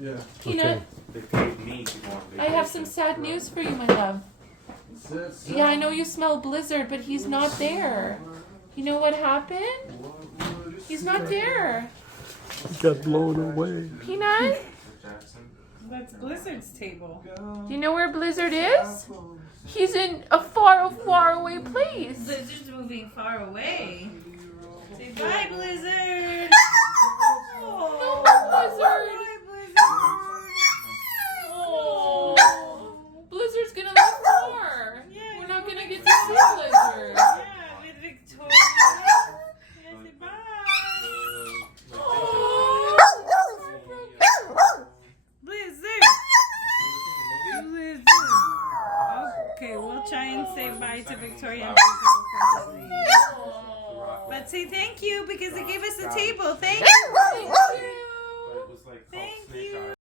Yeah. Peanut, I have some sad news for you, my love. Yeah, I know you smell Blizzard, but he's not there. You know what happened? He's not there. He got blown away. Peanut? That's Blizzard's table. Do you know where Blizzard is? He's in a far, far away place. Blizzard's moving far away. Say bye, Blizzard. No, Blizzard. Bye, Blizzard. Oh, Blizzard's gonna live far. Yeah, We're not gonna get to see Blizzard. Yeah, with Victoria. Yeah, say bye. Oh, Blizzard. Blizzard. Okay, we'll try and say bye to Victoria and Blizzard before we leave. But say thank you because they gave us the table. Thank you. thank you.